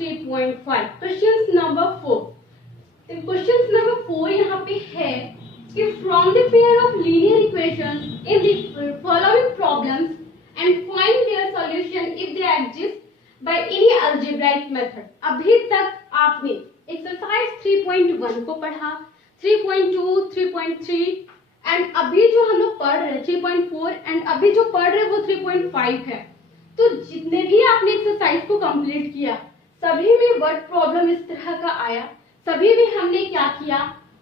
3.5। Question number 4। Question number 4 यहाँ पे है कि from the pair of linear equations in the following problems and find their solution if they exist by any algebraic method. अभी तक आपने exercise 3.1 को पढ़ा, 3.2, 3.3 एंड अभी जो हम लोग पढ़ रहे हैं 3.4 एंड अभी जो पढ़ रहे हैं वो 3.5 है। तो जितने भी आपने एक्सरसाइज को कंप्लीट किया सभी में वर्ड प्रॉब्लम इस तरह का आया। सभी में हमने क्या किया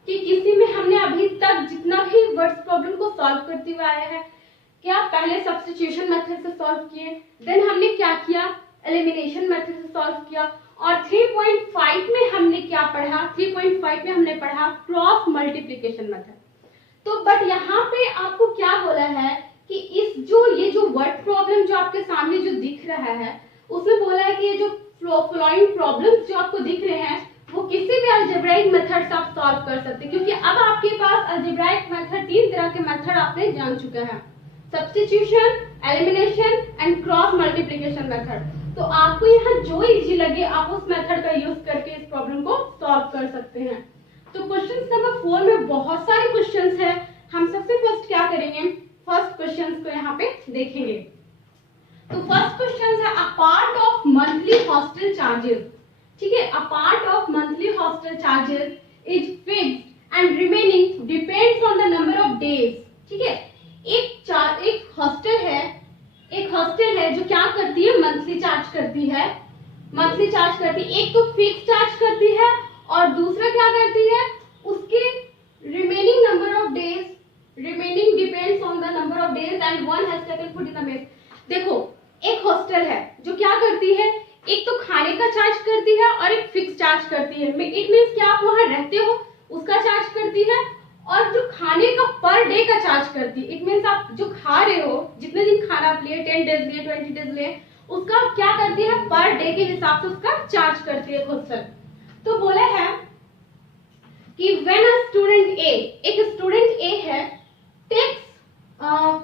कि किसी में हमने अभी तक जितना भी वर्ड प्रॉब्लम को सॉल्व करते हुए आया है, क्या पहले सब्स्टिट्यूशन मेथड से सॉल्व किए, देन हमने क्या किया एलिमिनेशन मेथड से सॉल्व किया, और 3.5 में हमने क्या पढ़ा, 3.5 में हमने पढ़ा क्रॉस मल्टीप्लिकेशन मेथड। तो बट यहाँ पे आपको क्या बोला है कि ये जो वर्ड प्रॉब्लम जो आपके सामने जो दिख रहा है उसमें बोला है कि ये जो फॉलोइंग प्रॉब्लम्स जो आपको दिख रहे हैं वो किसी भी अलजेब्राइक मेथड से आप सॉल्व कर सकते हैं, क्योंकि अब आपके पास अलजेब्राइक मेथड 3 तरह के मेथड आपने जान चुका है, substitution, elimination and cross multiplication method. तो आपको यहाँ जो इजी लगे आप उस मेथड का यूज करके इस प्रॉब्लम को सॉल्व कर सकते हैं। तो क्वेश्चन नंबर 4 में बहुत सारे क्वेश्चंस हैं। हम सबसे फर्स्ट क्या करेंगे, फर्स्ट क्वेश्चंस को यहाँ पे देखेंगे। तो फर्स्ट क्वेश्चन है a part of monthly hostel charges. ठीक है, a part of monthly hostel charges is fixed and remaining depends on the number of days. ठीक है, एक हॉस्टल है जो क्या करती है, मंथली चार्ज करती है, एक तो फिक्स चार्ज करती है और दूसरा क्या करती है, उसके remaining number of days, remaining depends on the number of days and one has taken food in the mess. देखो एक हॉस्टल है जो क्या करती है, एक तो खाने का चार्ज करती है और एक फिक्स चार्ज करती है। इट मींस कि आप वहां रहते हो उसका चार्ज करती है, और जो खाने का पर डे का चार्ज करती है। इट मींस आप जो खा रहे हो, जितने दिन खाना आप लिए, 10 डेज लिए, 20 डेज लिए, उसका क्या करती है, पर डे के हिसाब से उसका चार्ज करती है हॉस्टल। तो बोला है कि व्हेन अ स्टूडेंट ए, एक स्टूडेंट ए है, takes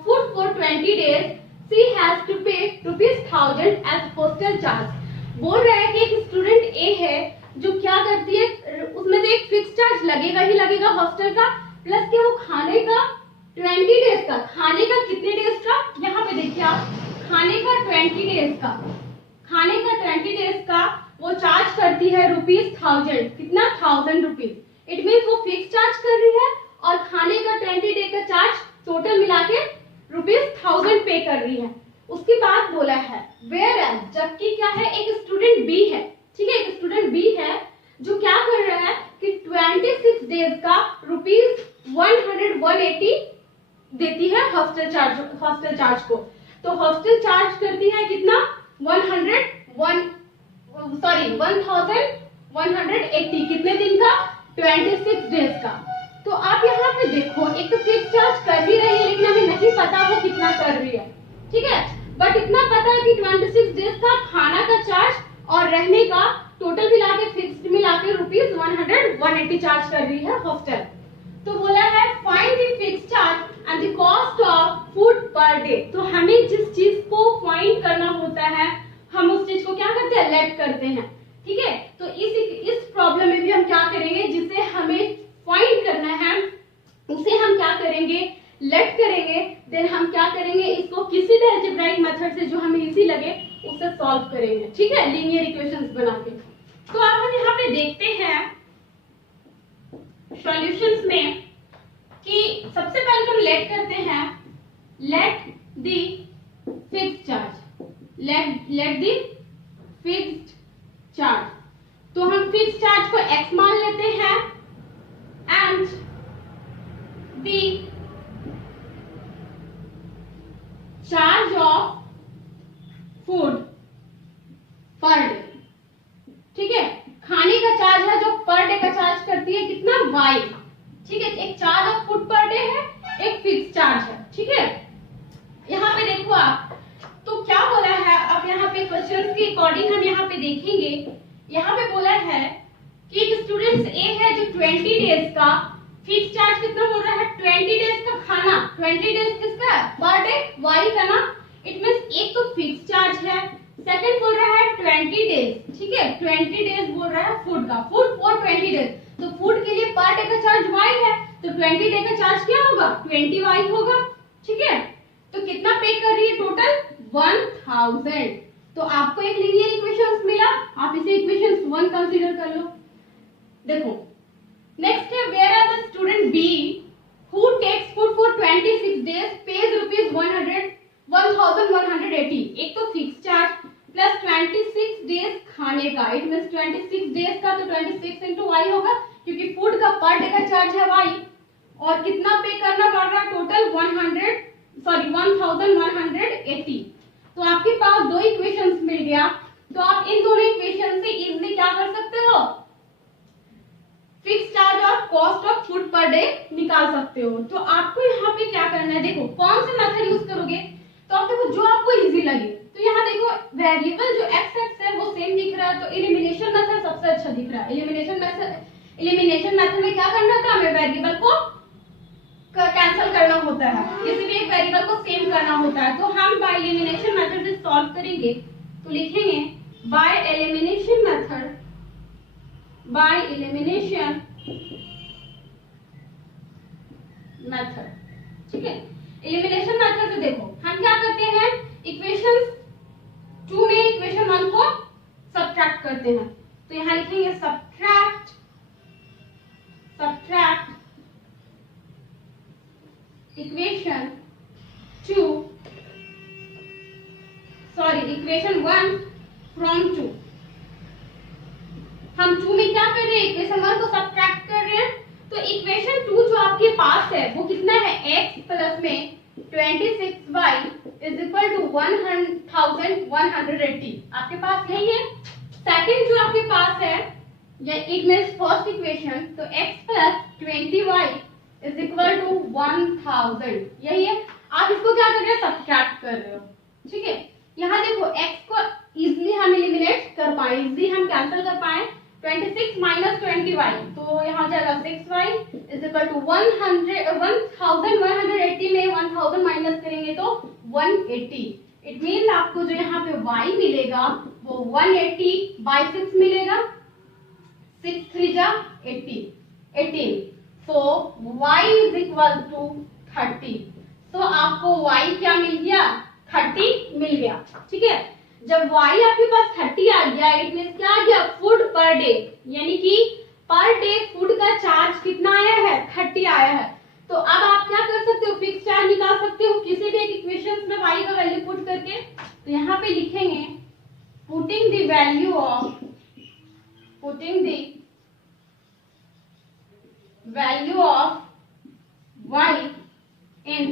food for 20 days, she has to pay ₹1000 as hostel charge. बोल रहा है कि एक स्टूडेंट ए है जो क्या करती है, उसमें तो एक फिक्स चार्ज लगेगा ही लगेगा हॉस्टल का, प्लस कि वो खाने का 20 डेज का, खाने का कितने डेज का, यहाँ पे देखिए आप, खाने का 20 डेज का, खाने का 20 डेज का वो चार्ज करती है ₹1000। कितना, 1000 रुपीज। इट मीन्स वो फिक्स चार्ज कर रही है और खाने का 20 डे का चार्ज टोटल मिला के ₹1000 पे कर रही है। उसके बाद बोला है वेयर एज, जबकि क्या है, एक स्टूडेंट बी है। ठीक है, एक स्टूडेंट बी है जो क्या कर रहा है कि 26 डेज का ₹180 देती है हॉस्टल चार्ज को। तो हॉस्टल चार्ज करती है कितना, 1180। कितने दिन का, 26 डेज का। तो आप यहाँ पे देखो, एक तो फिक्स चार्ज कर भी रही है लेकिन हमें नहीं पता वो कितना कर रही है। ठीक है, बट इतना पता है कि 26 डेज का खाना का चार्ज और रहने का टोटल मिला के, फिक्स्ड मिला के ₹180 चार्ज कर रही है हॉस्टल। तो बोला है find the fixed charge and the cost of food per day. तो हमें जिस चीज को फाइंड करना होता है हम उस चीज को क्या करते हैं, लेट करते हैं। ठीक है, तो इस प्रॉब्लम में भी हम क्या करेंगे, जिसे हमें फाइंड करना है उसे हम क्या करेंगे, लेट करेंगे। देन हम क्या करेंगे, इसको किसी भी अलजेब्राइक मेथड से जो हमें इजी लगे उससे सॉल्व करेंगे। ठीक है, लीनियर इक्वेशंस बना के। तो अब हम यहाँ पे देखते हैं सॉल्यूशंस में कि सबसे पहले हम लेट करते हैं, let the fixed charge, let the fixed charge. तो हम फिक्स्ड चार्ज को x मान लेते हैं and the charge of food per day. ठीक है, खाने का चार्ज है जो पर डे का चार्ज करती है कितना, y। ठीक है, एक charge of food per day है, एक फिक्स चार्ज है। ठीक है, यहाँ पे देखो आप, तो क्या बोला है, अब यहाँ पे क्वेश्चन के अकॉर्डिंग हम यहाँ पे देखेंगे। यहाँ पे बोला है कि एक स्टूडेंट ए है जो 20 डेज का फिक्स चार्ज कितना बोल रहा है, 20 डेज का खाना, 20 डेज किसका, पर डे y का ना। इट मींस एक तो फिक्स चार्ज है, सेकंड बोल रहा है 20 डेज, ठीक है, 20 डेज बोल रहा है फूड का, फूड फॉर 20 डेज। तो फूड के लिए पर डे का चार्ज y है, तो 20 डे का चार्ज क्या होगा, 20y होगा, ठीक है। तो कितना पे कर रही है, टोटल 1000। तो आपको एक लीनियर इक्वेशंस मिला, आप इसे इक्वेशंस 1 कंसीडर कर लो। देखो नेक्स्ट है, where are the student B who takes food for 26 days pays ₹1180। एक तो फिक्स चार्ज प्लस 26 डेज खाने का, इट मींस 26 डेज का, तो 26 इंटू वाई होगा, क्योंकि फूड का पर डे का चार्ज है वाई। और कितना पे करना पड़ रहा है, टोटल 1180। तो आपके पास दो इक्वेशंस मिल गया। तो आप इन दोनों इक्वेशन से इजीली क्या कर सकते हो, फिक्स चार्ज और cost of food per day निकाल सकते हो। तो आपको यहाँ पे क्या करना है, देखो कौन सा मेथड यूज करोगे, तो आप देखो जो आपको इजी लगे। तो यहाँ देखो वेरिएबल जो एक्स एक्स है वो सेम दिख रहा है, तो एलिमिनेशन मेथड सबसे अच्छा दिख रहा है। एलिमिनेशन मेथड में क्या करना था, हमें वेरिएबल को कैंसिल करना होता है, किसी भी एक वेरिएबल को सेम करना होता है। तो हम बाय एलिमिनेशन मेथड से सॉल्व करेंगे, तो लिखेंगे बाय एलिमिनेशन मेथड, ठीक है। एलिमिनेशन मेथड से देखो हम क्या करते हैं, इक्वेशन 2 में इक्वेशन 1 को सब्ट्रैक्ट करते हैं। तो यहाँ लिखेंगे सब्ट्रैक्ट इक्वेशन 1 फ्रॉम 2। हम 2 में क्या कर रहे हैं, इक्वेशन 1 को सब्ट्रैक्ट कर रहे हैं। तो इक्वेशन 2 जो आपके पास है वो कितना है, x प्लस में 26y इज इक्वल टू 1180। आपके पास यही है। सेकंड जो आपके पास है, या इट मींस फर्स्ट इक्वेशन, तो x plus 20y is equal to 1000, यही है। आप इसको क्या कर रहे हैं, सब्ट्रैक्ट कर रहे हो, ठीक है। यहाँ देखो x को इजीली हम एलिमिनेट कर पाए, इजीली हम कैंसिल कर पाए। 26 माइनस 20y, तो यहाँ जाएगा 6y इज इक्वल टू 1180 में 1000 माइनस करेंगे तो 180। इट मीन्स आपको जो यहाँ पे y मिलेगा वो 180 बाई 6 मिलेगा, 6 3 जा 18। तो y इज इक्वल टू 30। तो आपको y क्या मिल गया, 30 मिल गया, ठीक है। जब y आपके पास 30 आ गया, इट मींस क्या आ गया, फूड पर डे, यानी कि पर डे फूड का चार्ज कितना आया है, 30 आया है। तो अब आप क्या कर सकते हो, फिक्स चार्ज निकाल सकते हो किसी भी एक इक्वेशन में y का वैल्यू पुट करके। तो यहाँ पे लिखेंगे putting the value of y in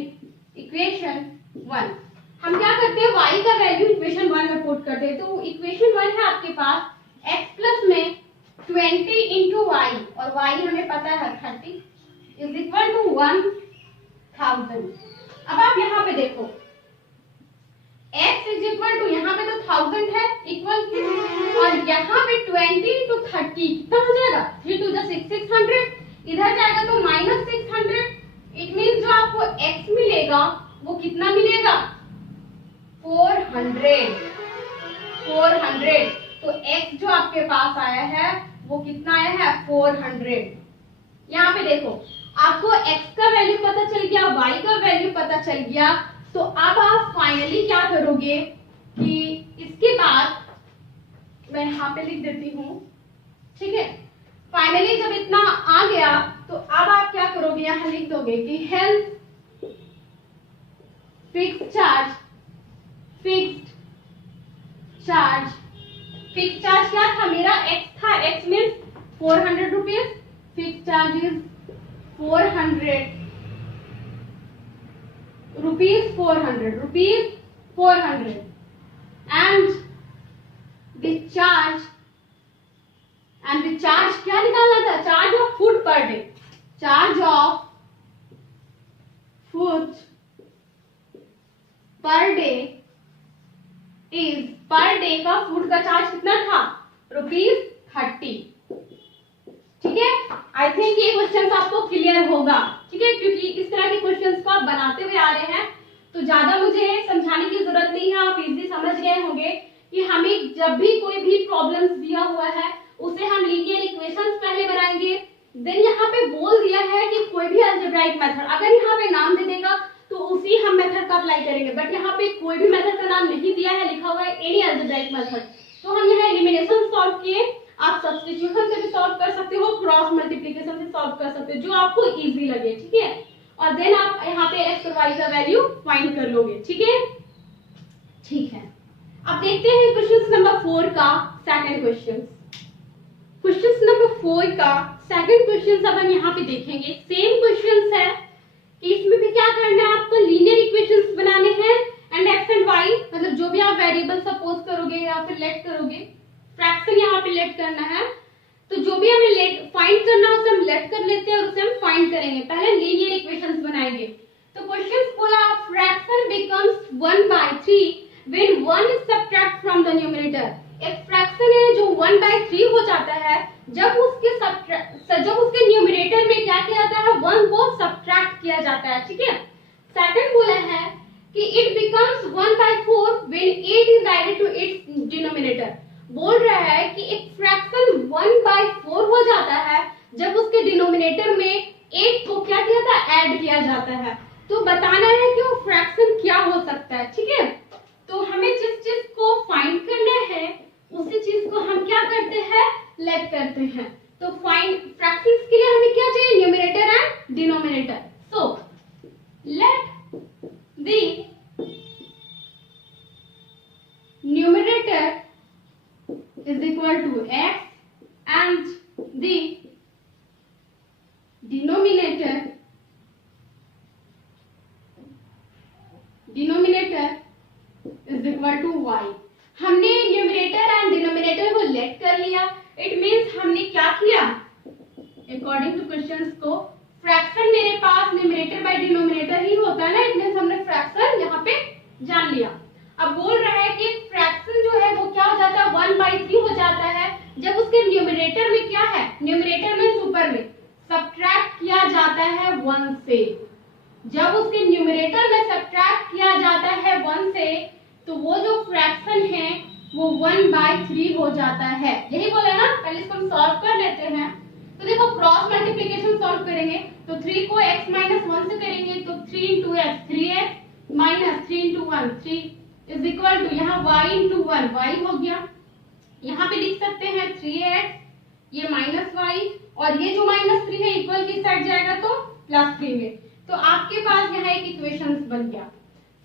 equation 1। हम क्या करते हैं, y का वैल्यू इक्वेशन 1 में पुट करते हैं। तो इक्वेशन 1 है आपके पास x प्लस में 20 इंटू वाई, और y हमें पता है 30 इज इक्वल टू 1000। अब आप यहाँ पे देखो x इज इक्वल टू, यहाँ पे तो 1000 है इक्वल टू, और यहाँ पे 20 इंटू 30 कितना हो जाएगा, 3 2 600, इधर जाएगा तो माइनस 600। इट मीन्स जो आपको x मिलेगा वो कितना मिलेगा, 400। तो x जो आपके पास आया है वो कितना आया है, 400। यहाँ पे देखो आपको x का वैल्यू पता चल गया, y का वैल्यू पता चल गया। तो अब आप फाइनली क्या करोगे कि इसके बाद मैं यहाँ पे लिख देती हूँ, ठीक है। फाइनली जब इतना आ गया तो अब आप क्या करोगे, यहाँ लिख दोगे कि हेल्थ फिक्स चार्ज क्या था, मेरा x था, x means 400 rupees, fix charge is 400 rupees, 400 and the charge क्या निकालना था, charge of food per day, charge of food per day is, per day का फूड का चार्ज कितना था, ₹30। ठीक है, आई थिंक ये क्वेश्चन आपको क्लियर होगा, ठीक है, क्योंकि इस तरह के क्वेश्चंस को आप बनाते हुए आ रहे हैं, तो ज्यादा मुझे समझाने की जरूरत नहीं है, आप इजीली समझ गए होंगे कि जब भी कोई भी प्रॉब्लम्स दिया हुआ है उसे हम लीनियर इक्वेशंस पहले बनाएंगे। देन यहाँ पे बोल दिया है कि कोई भी अलजेब्राइक मेथड, अगर यहाँ पे नाम दे देगा तो उसी हम मेथड का अप्लाई करेंगे, बट यहाँ पे कोई भी मेथड का नाम नहीं दिया है, लिखा हुआ है एनी अलजेब्राइक मेथड। तो हम यहाँ एलिमिनेशन सॉल्व किए, आप सब्स्टिट्यूशन से भी सॉल्व कर सकते हो, क्रॉस मल्टीप्लिकेशन से सॉल्व कर सकते हो, जो आपको इजी लगे, ठीक है। और देन आप यहाँ पे एक्स और वाई का वैल्यू फाइंड कर लोगे, ठीक है। ठीक है, अब देखते हैं क्वेश्चन नंबर 4 का सेकंड क्वेश्चन। क्वेश्चन नंबर 4 का सेकंड क्वेश्चन अब हम यहाँ पे देखेंगे। सेम क्वेश्चन है कि इसमें भी क्या करना है, आपको लीनियर इक्वेशंस बनाने हैं एंड एक्स एंड वाई, मतलब जो भी आप वेरिएबल सपोज करोगे या फिर लेट करोगे, फ्रैक्शन यहाँ पे लेट करना है, तो जो भी हमें लेट फाइंड करना है उसे हम लेट कर लेते हैं और उसे हम फाइंड करेंगे। पहले लीनियर इक्वेशंस बनाएंगे। तो क्वेश्चन बोला fraction becomes 1/3 when 1 is subtract from the numerator। एक फ्रैक्शन है जो 1/3 हो जाता है जब उसके न्यूमरेटर में क्या किया जाता है, 1 को सब्ट्रैक्ट किया जाता है, ठीक है। सेकंड बोला है कि it becomes 1/4 when 8 is added to its denominator। बोल रहा है कि एक फ्रैक्शन 1/4 हो जाता है जब उसके डिनोमिनेटर में 8 को क्या किया जाता है, ऐड किया जाता है। तो बताना है कि वो फ्रैक्शन क्या हो सकता है, ठीक है। तो हमें जिस चीज को फाइंड करना है उसी चीज को हम क्या करते हैं, लेट करते हैं। तो फाइंड फ्रैक्शंस के लिए हमें क्या चाहिए, numerator and denominator. So let the numerator is equal to x and the denominator is equal to y। हमने न्यूमरेटर एंड डिनोमिनेटर को लेट कर लिया। इट मींस हमने क्या किया, अकॉर्डिंग टू क्वेश्चंस को फ्रैक्शन मेरे पास न्यूमरेटर बाय डिनोमिनेटर ही होता है ना, इट मींस हमने फ्रैक्शन यहाँ पे जान लिया। अब बोल रहा है कि फ्रैक्शन जो है वो क्या हो जाता है, 1/3 हो जाता है जब उसके न्यूमरेटर में क्या है, न्यूमरेटर में ऊपर में सब्ट्रैक्ट किया जाता है 1 से। जब उसके न्यूमरेटर में सब्ट्रैक्ट किया जाता है 1 से तो वो जो फ्रैक्शन है वो 1/3 हो जाता है। यही बोले ना, पहले इसको हम सॉल्व कर लेते हैं। तो देखो क्रॉस मल्टीप्लिकेशन सॉल्व करेंगे तो 3 को x - 1 से करेंगे तो 3 × x 3x minus 3 × 1 3 is equal to यहाँ y × 1 y हो गया। यहाँ पे लिख सकते हैं 3x, ये -y और ये जो -3 है इक्वल की साइड जाएगा तो +3 में। तो आपके पास यहाँ एक इक्वेशन बन गया।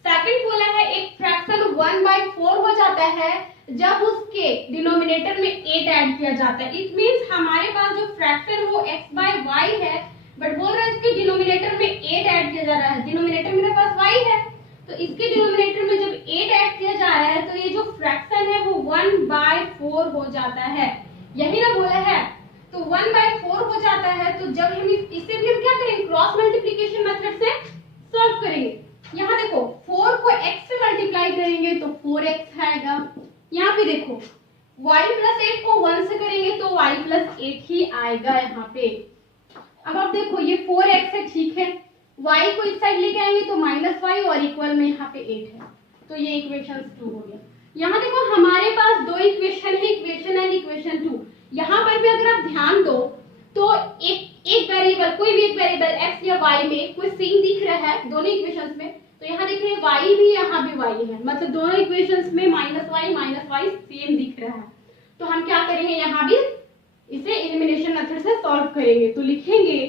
सेकंड बोला है एक फ्रैक्शन 1/4 हो जाता है जब उसके डिनोमिनेटर में 8 ऐड किया जाता है। इट मींस हमारे पास जो फ्रैक्शन वो x/y है, बट बोल रहा है इसके डिनोमिनेटर में 8 ऐड किया जा रहा है। डिनोमिनेटर मेरे पास y है तो इसके डिनोमिनेटर में जब 8 ऐड किया जा रहा है तो ये जो फ्रैक्शन है वो 1/4 हो जाता है। यही ना बोला है, तो 1/4 हो जाता है। तो जब हम इसे भी हम क्या करेंगे, क्रॉस मल्टीप्लिकेशन मेथड से सॉल्व करेंगे। यहाँ देखो 4 को x से मल्टीप्लाई करेंगे तो 4x आएगा। यहाँ पे देखो y + 8 को 1 से करेंगे तो y + 8 ही आएगा यहाँ पे। अब आप देखो ये 4x है, ठीक है, y को इस साइड लेके आएंगे तो -y और इक्वल में यहाँ पे 8 है, तो ये इक्वेशन 2 हो गया। यहाँ देखो हमारे पास दो इक्वेशन है, इक्वेशन 1 और इक्वेशन 2। यहाँ पर भी अगर आप ध्यान दो तो एक वेरिएबल, कोई भी एक वेरिएबल x या y में कोई सेम दिख रहा है दोनों इक्वेशंस में। तो यहाँ देखिए y भी, यहाँ भी y है, मतलब दोनों इक्वेशंस में -y सेम दिख रहा है। तो हम क्या करेंगे, यहाँ भी इसे एलिमिनेशन मेथड से सॉल्व करेंगे। तो लिखेंगे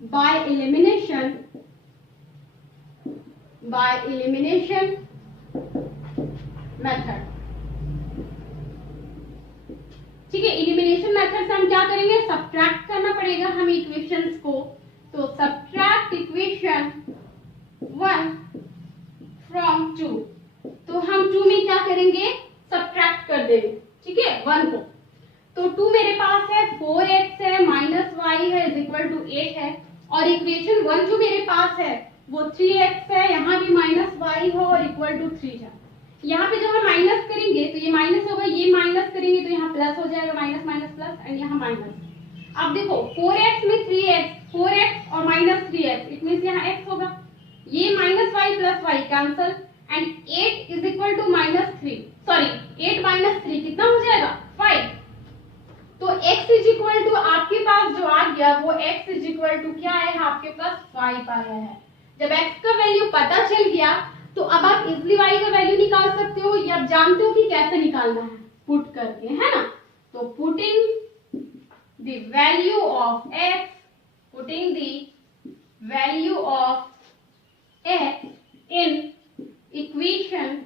बाय एलिमिनेशन मेथड, ठीक है। एलिमिनेशन मेथड से हम क्या करेंगे, सब्ट्रैक्ट करना पड़ेगा हमें इक्वेशंस को। तो सब्ट्रैक्ट इक्वेशन 1 फ्रॉम 2। तो हम 2 में क्या करेंगे, सब्ट्रैक्ट कर देंगे, ठीक है, 1 को। तो 2 मेरे पास है 4x है -y है इज इक्वल टू 8 है, और इक्वेशन 1 जो मेरे पास है वो 3x है, यहाँ भी -y है और इक्वल टू 3 है। यहाँ पे जब हम माइनस करेंगे तो ये माइनस होगा, ये माइनस करेंगे तो यहाँ प्लस हो जाएगा, माइनस माइनस प्लस एंड यहाँ माइनस। अब देखो 4x में 3x, 4x और -3x, इट मींस यहाँ x होगा, ये -y + y cancel and 8 is equal to -3, sorry 8 minus 3 कितना हो जाएगा 5। तो x इज इक्वल टू आपके पास जो आ गया वो x इज इक्वल टू क्या है आपके पास 5 आया है। जब x का वैल्यू पता चल गया तो अब आप इजली y का वैल्यू निकाल सकते हो, या आप जानते हो कि कैसे निकालना है, पुट करके, है ना। तो putting the value of x, putting the value of x in equation,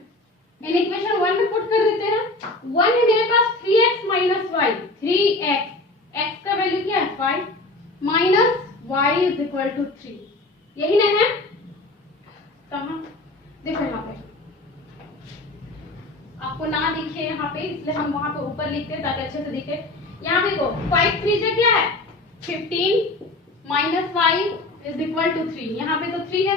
in equation 1 में पुट कर देते हैं। 1 है मेरे पास 3x minus y, 3x, x का वैल्यू क्या है 5 minus y is equal to 3, यही ना है। कहाँ देखो यहाँ पे आपको ना दिखे यहाँ पे, इसलिए हम वहां पे ऊपर लिखते हैं ताकि अच्छे से दिखे। यहाँ पे देखो 5 3 से क्या है 15 minus y is equal to 3, यहाँ पे तो 3 है,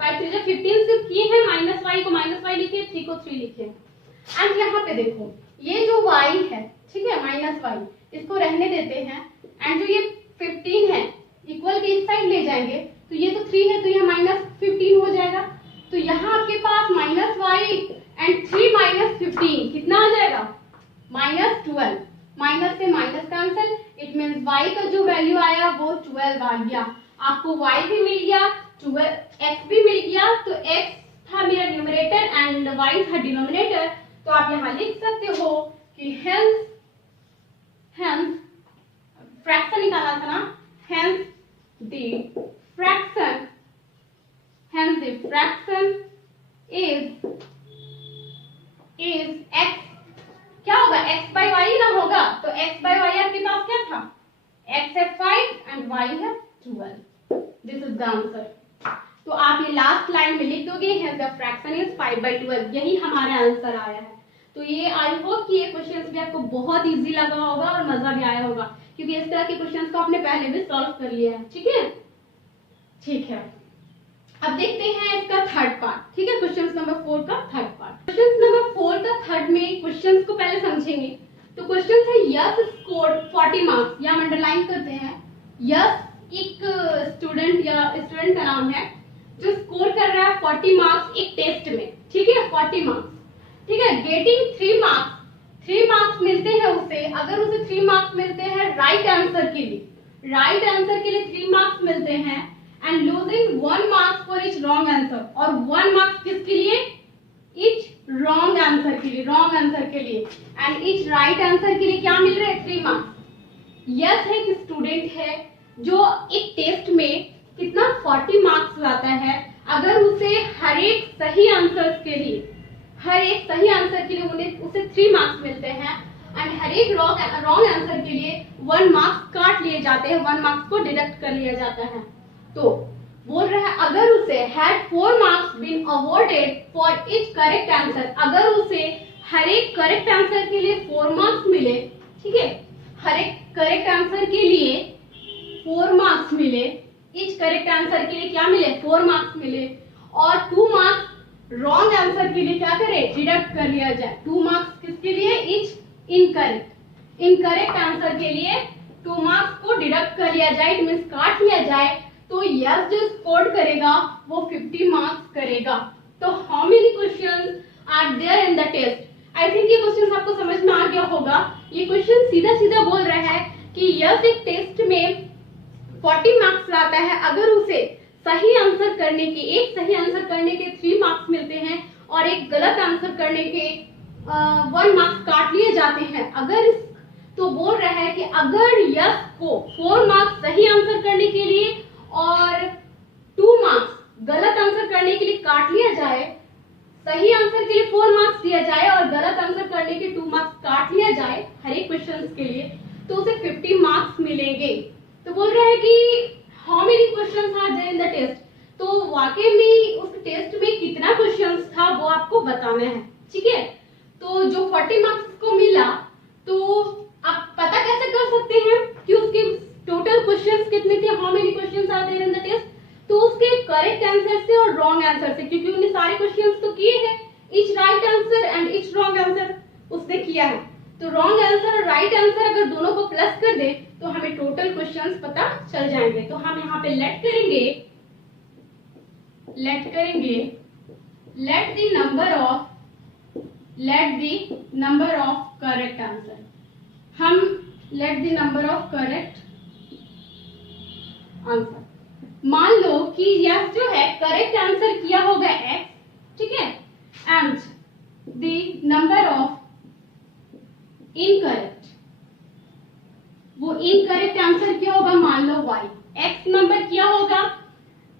5 3 से 15 सिर्फ किए हैं, माइनस वाई को माइनस वाई लिखे, 3 को 3 लिखे। एंड यहाँ पे देखो ये जो y है, ठीक है, माइनस वाई, इसको रहने देते हैं। एंड जो ये 15 है इक्वल के इस साइड ले जाएंगे, तो ये तो 3 है तो ये माइनस 15 हो जाएगा। तो यहाँ आपके पास माइनस वाई एंड 3 माइनस 15 कितना आ जाएगा माइनस 12। माइनस से minus cancel, it means y का जो वैल्यू आया वो 12 आ गया। आपको y भी मिल गया, 12 x भी मिल गया, तो x था मेरा न्यूमरेटर एंड y था डिनोमिनेटर। तो आप यहाँ लिख सकते हो कि हेंस फ्रैक्शन निकाला था ना, hence the fraction is x, क्या होगा x by y ना होगा, तो x by y आपके पास क्या था, x है 5 एंड y है 12, दिस इज द आंसर। तो आप ये लास्ट लाइन में लिख दोगे hence the fraction is 5 by 12, यही हमारा आंसर आया है। तो ये आई होप कि ये क्वेश्चंस भी आपको बहुत इजी लगा होगा और मजा भी आया होगा, क्योंकि इस तरह के क्वेश्चंस को आपने पहले भी सॉल्व कर लिया है, ठीक है। ठीक है, अब देखते हैं इसका थर्ड पार्ट, ठीक है, क्वेश्चन नंबर 4 का थर्ड पार्ट। क्वेश्चन नंबर 4 का थर्ड में क्वेश्चंस को पहले समझेंगे। तो क्वेश्चन है यस स्कोर्ड 40 मार्क्स, या हम अंडरलाइन करते हैं, यस एक स्टूडेंट या स्टूडेंट का नाम है जो स्कोर कर रहा है 40 मार्क्स एक टेस्ट में, ठीक है, 40 मार्क्स, ठीक है। गेटिंग 3 मार्क्स मिलते हैं उसे, अगर उसे 3 मार्क्स मिलते हैं राइट आंसर के लिए, 3 मार्क्स मिलते हैं, and losing 1 marks for each wrong answer, और 1 मार्क्स किसके लिए, ईच रॉन्ग आंसर के लिए, एंड ईच राइट आंसर के लिए क्या मिल रहे हैं 3 मार्क्स। यस है कि स्टूडेंट है जो एक टेस्ट में कितना 40 मार्क्स लाता है, अगर उसे हर एक सही आंसर के लिए उसे 3 मार्क्स मिलते हैं, एंड हर एक रॉन्ग आंसर के लिए 1 मार्क्स काट लिए जाते हैं, 1 मार्क्स को डिडक्ट कर लिया जाता है। तो बोल रहा है अगर उसे had 4 marks been awarded for each correct answer, अगर उसे हर एक करेक्ट आंसर के लिए 4 मार्क्स मिले, ठीक है, हर एक करेक्ट आंसर के लिए 4 मार्क्स मिले, ईच करेक्ट आंसर के लिए क्या मिले 4 मार्क्स मिले, और 2 मार्क्स रॉन्ग आंसर के लिए क्या करे डिडक्ट कर लिया जाए। 2 मार्क्स किसके लिए, ईच इनकरेक्ट आंसर के लिए 2 मार्क्स को डिडक्ट कर लिया जाए, इट मींस काट लिया जाए। तो यस जो स्कोर करेगा वो 50 मार्क्स करेगा। तो how many questions are there in the test. I think ये क्वेश्चन आपको समझ में आ गया होगा। ये क्वेश्चन सीधा सीधा बोल रहा है कि यस एक टेस्ट में 40 मार्क्स लाता है, अगर उसे सही आंसर करने के 3 मार्क्स मिलते हैं और एक गलत आंसर करने के 1 मार्क्स काट लिए जाते हैं। अगर तो बोल रहा है कि अगर यस को 4 मार्क्स सही आंसर करने के लिए और 2 मार्क्स गलत आंसर करने के लिए काट लिया जाए, सही आंसर के लिए 4 मार्क्स दिया जाए और गलत आंसर करने के 2 मार्क्स काट लिया जाए हर एक क्वेश्चन के लिए, तो उसे 50 मार्क्स मिलेंगे। तो बोल रहा है कि how many questions are there in the test. तो वाकई में उस टेस्ट में कितना क्वेश्चंस था वो आपको बताना है, ठीक है। तो जो 40 मार्क्स को मिला, तो आप पता कैसे कर सकते हैं कि उसके टोटल क्वेश्चंस कितने थे, how many questions are there in the test. तो उसके करेक्ट आंसर से और रॉन्ग आंसर से, क्योंकि उन्हें सारे क्वेश्चंस तो किए हैं, each right answer and each wrong answer उसने किया है। तो रॉन्ग आंसर और राइट आंसर अगर दोनों को प्लस कर दे तो हमें टोटल क्वेश्चंस पता चल जाएंगे। तो हम यहाँ पे लेट करेंगे let the number of let the number of correct answer, हम let the number of correct answer. मान लो कि यह जो है करेक्ट आंसर किया होगा x, ठीक है, and the number of incorrect, वो इनकरेक्ट आंसर क्या होगा, मान लो y, x नंबर किया होगा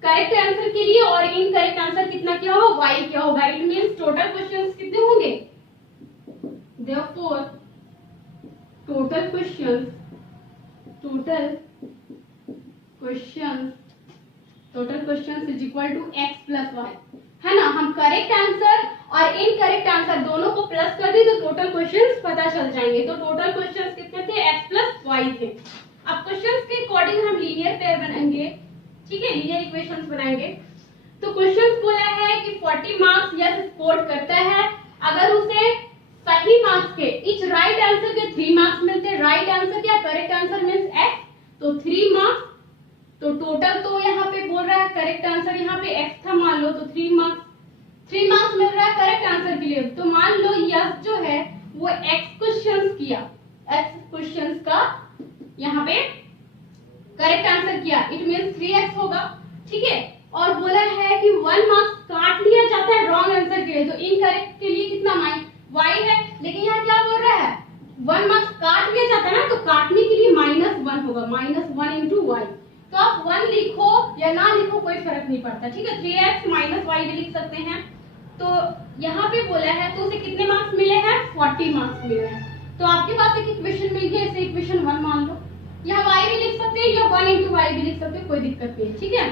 करेक्ट आंसर के लिए और इनकरेक्ट आंसर कितना क्या होगा, y क्या होगा। इट मींस टोटल क्वेश्चंस कितने होंगे, therefore total questions is equal to x plus y, है ना। हम करेक्ट आंसर और इनकरेक्ट आंसर दोनों को प्लस कर दी तो टोटल क्वेश्चंस पता चल जाएंगे। तो टोटल क्वेश्चंस कितने थे, x प्लस वाई थे। अब क्वेश्चंस के अकॉर्डिंग हम लीनियर पेयर बनाएंगे, ठीक है, लीनियर इक्वेशंस बनाएंगे। तो क्वेश्चंस बोला है कि 40 मार्क्स यस स्कोर करता है अगर उसे सही मार्क्स के इच राइट आंसर के 3 मार्क्स मिलते हैं। राइट आंसर क्या, करेक्ट आंसर मींस x, तो 3 मार्क्स। तो टोटल तो यहाँ पे बोल रहा है करेक्ट आंसर यहाँ पे x था मान लो, तो 3 मार्क्स मिल रहा है करेक्ट आंसर के लिए। तो मान लो यस जो है वो x क्वेश्चंस किया, x क्वेश्चंस का यहाँ पे करेक्ट आंसर किया, इट मींस 3x होगा, ठीक है। और बोला है कि 1 मार्क्स काट लिया जाता है रॉन्ग आंसर के लिए, तो इनकरेक्ट के लिए कितना y है, लेकिन यहाँ क्या बोल रहा है 1 मार्क्स काट लिया जाता है ना, तो काटने के लिए -1 होगा, -1 into y। तो आप 1 लिखो या ना लिखो कोई फर्क नहीं पड़ता, ठीक है। 3x माइनस y भी लिख सकते हैं। तो यहाँ पे बोला है तो उसे कितने मार्क्स मिले हैं, 40 मार्क्स मिले हैं। तो आपके पास एक इक्वेशन मिल गई, इसे इक्वेशन 1 मान लो। यहाँ y भी लिख सकते हैं या 1 into y भी लिख सकते हैं, कोई दिक्कत नहीं, ठीक है।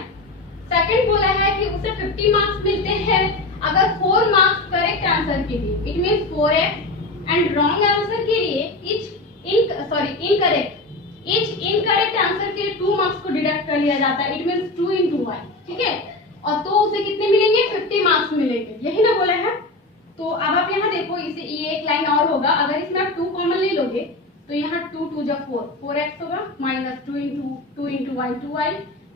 सेकंड बोला है कि उसे 50 मार्क्स मिलते हैं अगर 4 मार्क्स करेक्ट आंसर के लिए, it means 4x, and wrong answer के लिए इनकरेक्ट आंसर के 2 मार्क्स को डिडक्ट कर लिया जाता है, इट मींस 2 into y, ठीक है। और तो उसे कितने मिलेंगे, 50 मार्क्स मिलेंगे, यही ना बोला है। तो अब आप यहाँ देखो, इसे ये एक लाइन और होगा, अगर इसमें आप 2 कॉमन ले लोगे तो यहाँ 2 2 जा 4, 4x होगा minus 2 into y, 2y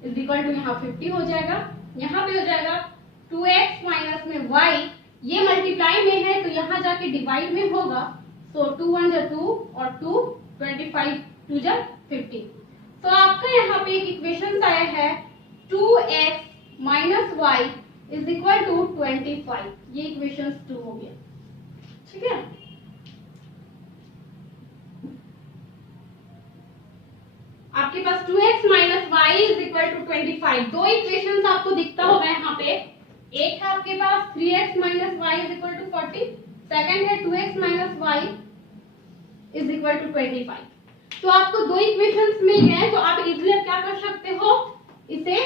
is equal to यहाँ 50 हो जाएगा। यहाँ पे हो जाएगा 2x माइनस में y, ये मल्टीप्लाई में है तो यहाँ जाके डिवाइड में होगा। सो 2 1 जा 2 और 2 25 2 जा 50। तो आपका यहाँ पे एक इक्वेशन आया है 2x minus y is equal to 25, ये इक्वेशन 2 हो गया, ठीक है। आपके पास 2x minus y is equal to 25, दो इक्वेशंस आपको दिखता होगा यहाँ पे। एक है आपके पास 3x minus y is equal to 40, second है 2x minus y is equal to 25। तो आपको दो इक्वेशंस मिल गए, तो आप इजीली क्या कर सकते हो, इसे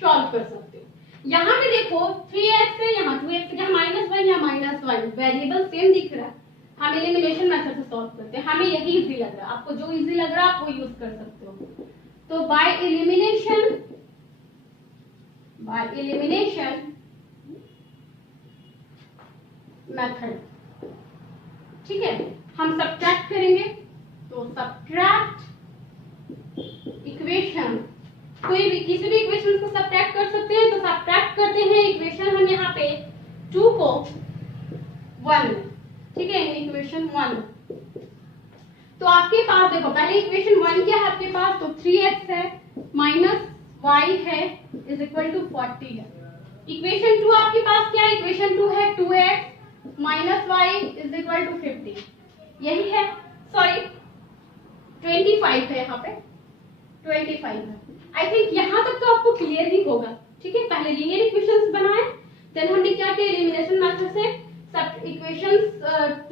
सॉल्व कर सकते हो। यहाँ पे देखो 3x है, यहाँ 2x है, यहाँ -1 यहाँ -1, वेरिएबल सेम दिख रहा है। हम एलिमिनेशन मेथड से सॉल्व करते हैं, हमें यही इजी लग रहा है। आपको जो इजी लग रहा है आप वो यूज कर सकते हो। तो बाय एलिमिनेशन मेथड, ठीक है, हम सब्ट्रैक्ट करेंगे। तो सब्ट्रैक्ट इक्वेशन, कोई भी किसी भी इक्वेशन को सब्ट्रैक्ट कर सकते हैं। तो सब्ट्रैक्ट करते हैं इक्वेशन हम यहाँ पे 2 को 1, ठीक है, इक्वेशन 1। तो आपके पास देखो पहले इक्वेशन 1 क्या है आपके पास, तो 3x है माइनस y है इज इक्वल टू 40 है। इक्वेशन 2 आपके पास क्या है, इक्वेशन 2 है 2x minus y is equal to 50, यही है, सॉरी 25 है, यहाँ पे 25 है। आई थिंक यहाँ तक तो आपको क्लियर ही होगा, ठीक है। पहले लीनियर इक्वेशंस बनाए, देन हमने क्या किया, एलिमिनेशन मेथड से सब इक्वेशंस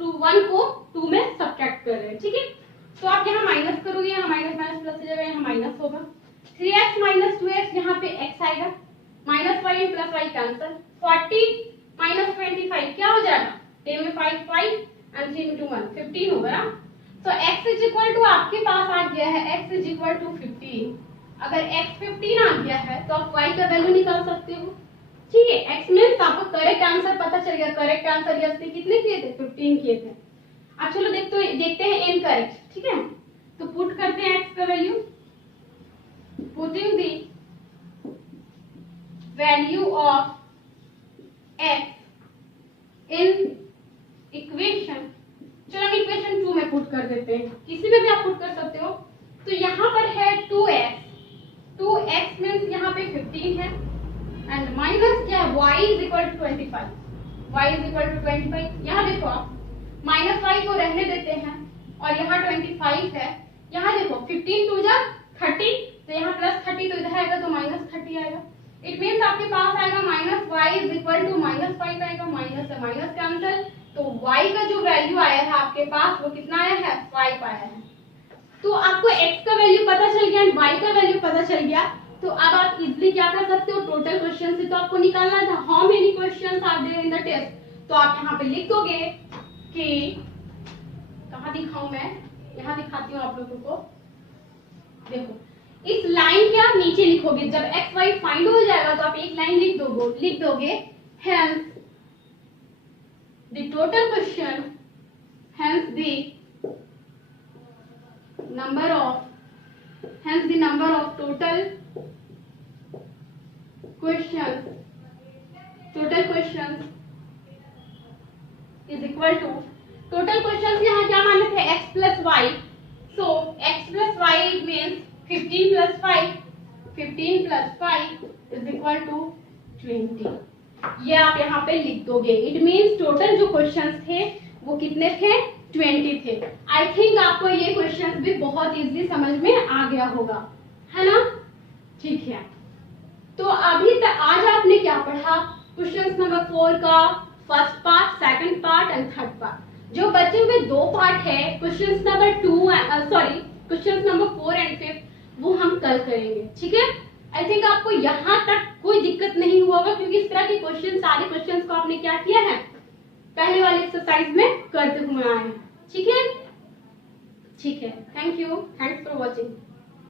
1 को 2 में सब्ट्रैक्ट कर रहे हैं, ठीक है। तो आप यहाँ माइनस करोगे, यहाँ माइनस माइनस प्लस हो जाएगा, यहाँ माइनस होगा। 3x माइनस 2x, यहाँ पे x आएगा, minus y plus y cancel, 40 minus 25 क्या हो जाएगा, 10 में 5 5 एंड 3 into 1 15 होगा ना। तो x इज इक्वल टू आपके पास आ गया है, x इज इक्वल टू 15। अगर x 15 आ गया है तो आप y का वैल्यू निकाल सकते हो, ठीक है। x मींस आपको करेक्ट आंसर पता चल गया। करेक्ट आंसर यस ने कितने किए थे, 15 किए थे। अब चलो देखते हैं इनकरेक्ट, ठीक है। तो पुट करते हैं x का value, putting the value of x इन कर देते हैं, किसी में भी आप पुट कर सकते हो। तो यहाँ पर है 2x मीन्स यहाँ पे 15 है एंड माइनस क्या है y इज इक्वल टू 25। यहाँ देखो आप माइनस y को रहने देते हैं और यहाँ 25 है। यहाँ देखो 15 टू जा 30, तो यहाँ प्लस 30 तो इधर आएगा तो माइनस 30 आएगा। इट मीन्स आपके पास आएगा minus y is equal to minus 5 आएगा, माइनस से माइनस कैंसिल, तो y का जो वैल्यू आया है आपके पास वो कितना आया है 5 आया है। तो आपको x का वैल्यू पता चल गया एंड y का वैल्यू पता चल गया, तो अब आप इजीली क्या कर सकते हो, टोटल क्वेश्चन से तो आपको निकालना था how many questions are there in the test. तो आप यहाँ पे लिख दोगे कि कहाँ दिखाऊं मैं, यहाँ दिखाती हूँ आप लोगों को। देखो इस लाइन के आप नीचे लिखोगे, जब x y फाइंड हो जाएगा तो आप एक लाइन लिख दोगे hence the total question, hence the number of total questions is equal to total questions यहाँ क्या माने थे x plus y, so x plus y means 15 plus 5 is equal to 20। ये आप यहाँ पे लिख दोगे। इट मीन्स टोटल जो क्वेश्चंस थे वो कितने थे 20 थे। आई थिंक आपको ये क्वेश्चंस भी बहुत इजीली समझ में आ गया होगा, है ना? ठीक है, तो अभी तक आज आपने क्या पढ़ा, क्वेश्चन नंबर 4 का first part, second part and third part. जो बचे हुए 2 पार्ट है क्वेश्चन नंबर 4 एंड 5 वो हम कल करेंगे, ठीक है? आई थिंक आपको यहाँ तक कोई दिक्कत नहीं हुआ होगा, क्योंकि इस तरह के क्वेश्चन सारे क्वेश्चंस को आपने क्या किया है पहले वाले एक्सरसाइज में करते हुए आए हैं, ठीक है? Thank you, thanks for watching.